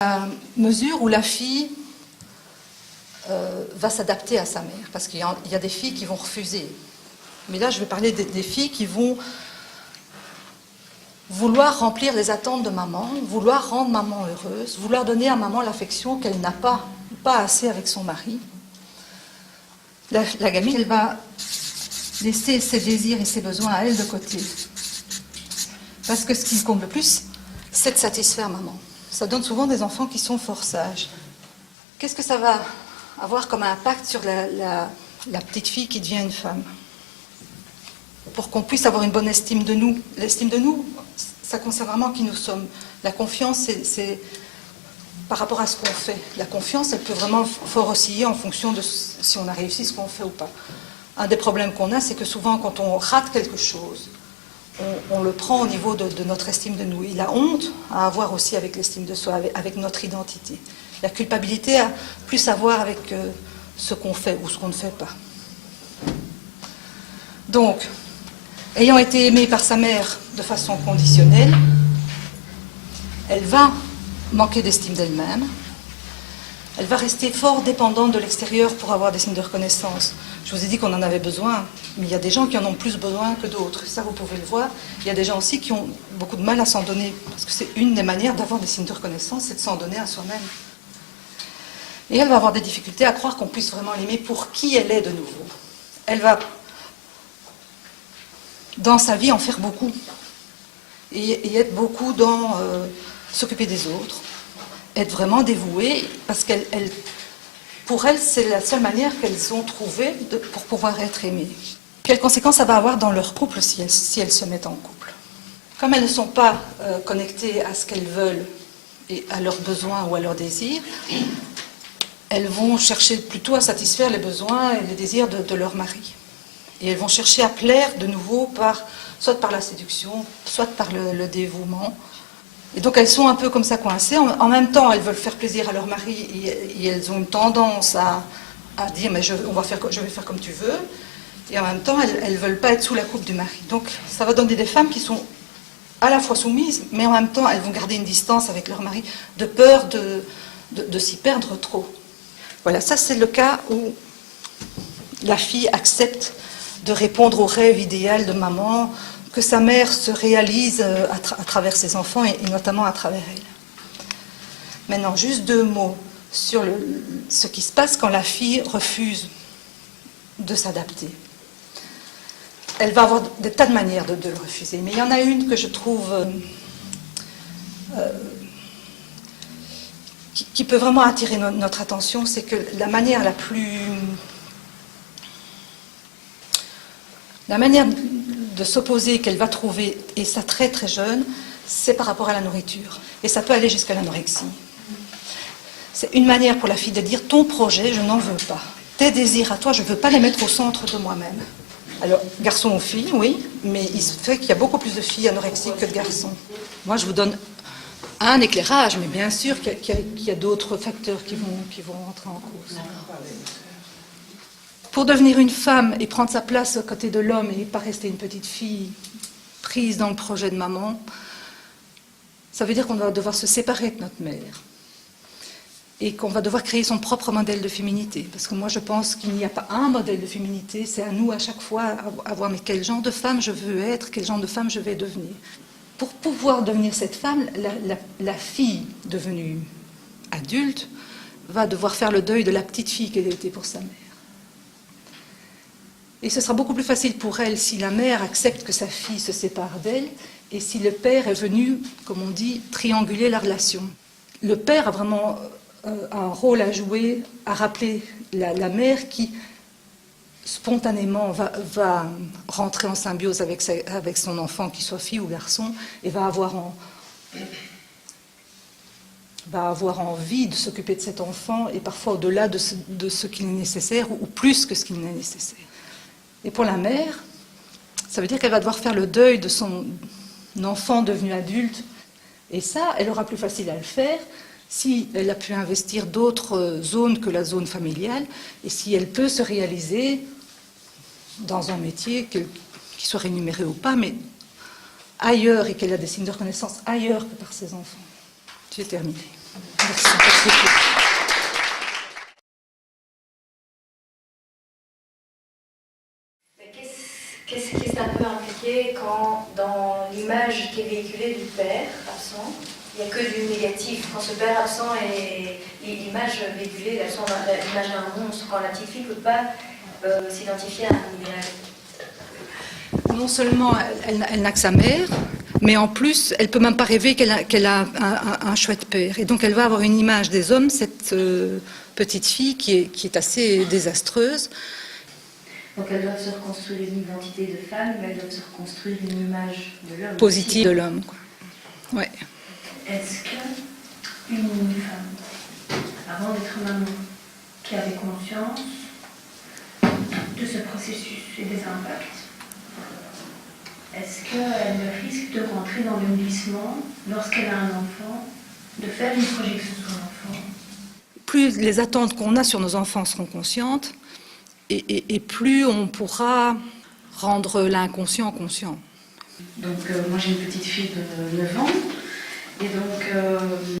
À mesure où la fille va s'adapter à sa mère, parce qu'il y a des filles qui vont refuser. Mais là, je vais parler des filles qui vont vouloir remplir les attentes de maman, vouloir rendre maman heureuse, vouloir donner à maman l'affection qu'elle n'a pas assez avec son mari. La gamine, elle va laisser ses désirs et ses besoins à elle de côté. Parce que ce qui compte le plus, c'est de satisfaire maman. Ça donne souvent des enfants qui sont fort sages. Qu'est-ce que ça va avoir comme impact sur la petite fille qui devient une femme? Pour qu'on puisse avoir une bonne estime de nous. L'estime de nous, ça concerne vraiment qui nous sommes. La confiance, c'est par rapport à ce qu'on fait. La confiance, elle peut vraiment fort osciller en fonction de si on a réussi ce qu'on fait ou pas. Un des problèmes qu'on a, c'est que souvent, quand on rate quelque chose, on le prend au niveau de notre estime de nous. Et la honte a à voir aussi avec l'estime de soi, avec notre identité. La culpabilité a plus à voir avec ce qu'on fait ou ce qu'on ne fait pas. Donc, ayant été aimée par sa mère de façon conditionnelle, elle va manquer d'estime d'elle-même. Elle va rester fort dépendante de l'extérieur pour avoir des signes de reconnaissance. Je vous ai dit qu'on en avait besoin, mais il y a des gens qui en ont plus besoin que d'autres. Ça, vous pouvez le voir. Il y a des gens aussi qui ont beaucoup de mal à s'en donner, parce que c'est une des manières d'avoir des signes de reconnaissance, c'est de s'en donner à soi-même. Et elle va avoir des difficultés à croire qu'on puisse vraiment l'aimer pour qui elle est de nouveau. Elle va, dans sa vie, en faire beaucoup. Et être beaucoup dans s'occuper des autres. Être vraiment dévouée, parce pour elles, c'est la seule manière qu'elles ont trouvée pour pouvoir être aimées. Quelles conséquences ça va avoir dans leur couple si elles se mettent en couple? Comme elles ne sont pas connectées à ce qu'elles veulent et à leurs besoins ou à leurs désirs, elles vont chercher plutôt à satisfaire les besoins et les désirs de leur mari. Et elles vont chercher à plaire de nouveau soit par la séduction, soit par le dévouement. Et donc elles sont un peu comme ça coincées. En même temps, elles veulent faire plaisir à leur mari et elles ont une tendance à dire mais je vais faire comme tu veux. Et en même temps, elles ne veulent pas être sous la coupe du mari. Donc ça va donner des femmes qui sont à la fois soumises, mais en même temps, elles vont garder une distance avec leur mari de peur de s'y perdre trop. Voilà, ça c'est le cas où la fille accepte de répondre au rêve idéal de maman, que sa mère se réalise à travers ses enfants et notamment à travers elle. Maintenant, juste 2 mots sur ce qui se passe quand la fille refuse de s'adapter. Elle va avoir des tas de manières de le refuser, mais il y en a une que je trouve qui peut vraiment attirer notre attention, c'est que la manière de s'opposer qu'elle va trouver, et ça très très jeune, c'est par rapport à la nourriture. Et ça peut aller jusqu'à l'anorexie. C'est une manière pour la fille de dire ton projet, je n'en veux pas. Tes désirs à toi, je ne veux pas les mettre au centre de moi-même. Alors, garçon ou fille, oui, mais il se fait qu'il y a beaucoup plus de filles anorexiques que de garçons. Moi, je vous donne un éclairage, mais bien sûr qu'il y a d'autres facteurs qui vont rentrer en cause. Pour devenir une femme et prendre sa place aux côtés de l'homme et pas rester une petite fille prise dans le projet de maman, ça veut dire qu'on va devoir se séparer de notre mère et qu'on va devoir créer son propre modèle de féminité. Parce que moi, je pense qu'il n'y a pas un modèle de féminité, c'est à nous à chaque fois à voir mais quel genre de femme je veux être, quel genre de femme je vais devenir. Pour pouvoir devenir cette femme, la fille devenue adulte va devoir faire le deuil de la petite fille qu'elle était pour sa mère. Et ce sera beaucoup plus facile pour elle si la mère accepte que sa fille se sépare d'elle et si le père est venu, comme on dit, trianguler la relation. Le père a vraiment un rôle à jouer, à rappeler la mère qui, spontanément, va rentrer en symbiose avec son enfant, qu'il soit fille ou garçon, et va avoir envie de s'occuper de cet enfant, et parfois au-delà de ce qu'il est nécessaire, ou plus que ce qu'il n'est nécessaire. Et pour la mère, ça veut dire qu'elle va devoir faire le deuil de son enfant devenu adulte. Et ça, elle aura plus facile à le faire si elle a pu investir d'autres zones que la zone familiale et si elle peut se réaliser dans un métier qui soit rémunéré ou pas, mais ailleurs et qu'elle a des signes de reconnaissance ailleurs que par ses enfants. J'ai terminé. Merci. Qu'est-ce qui est un peu impliqué quand, dans l'image qui est véhiculée du père absent, il n'y a que du négatif? Quand ce père absent est l'image véhiculée, l'image d'un monstre, quand la petite fille ne peut pas s'identifier à un idéal. Non seulement elle n'a que sa mère, mais en plus, elle ne peut même pas rêver qu'elle a un chouette père. Et donc, elle va avoir une image des hommes, cette petite fille qui est assez désastreuse. Donc, elles doivent se reconstruire une identité de femme, mais elles doivent se reconstruire une image de l'homme. Positive de l'homme. Ouais. Est-ce qu'une femme, avant d'être maman, qui avait conscience de ce processus et des impacts, est-ce qu'elle risque de rentrer dans le glissement lorsqu'elle a un enfant, de faire une projection sur l'enfant? Plus les attentes qu'on a sur nos enfants seront conscientes, et plus on pourra rendre l'inconscient conscient. Donc moi j'ai une petite fille de 9 ans, et donc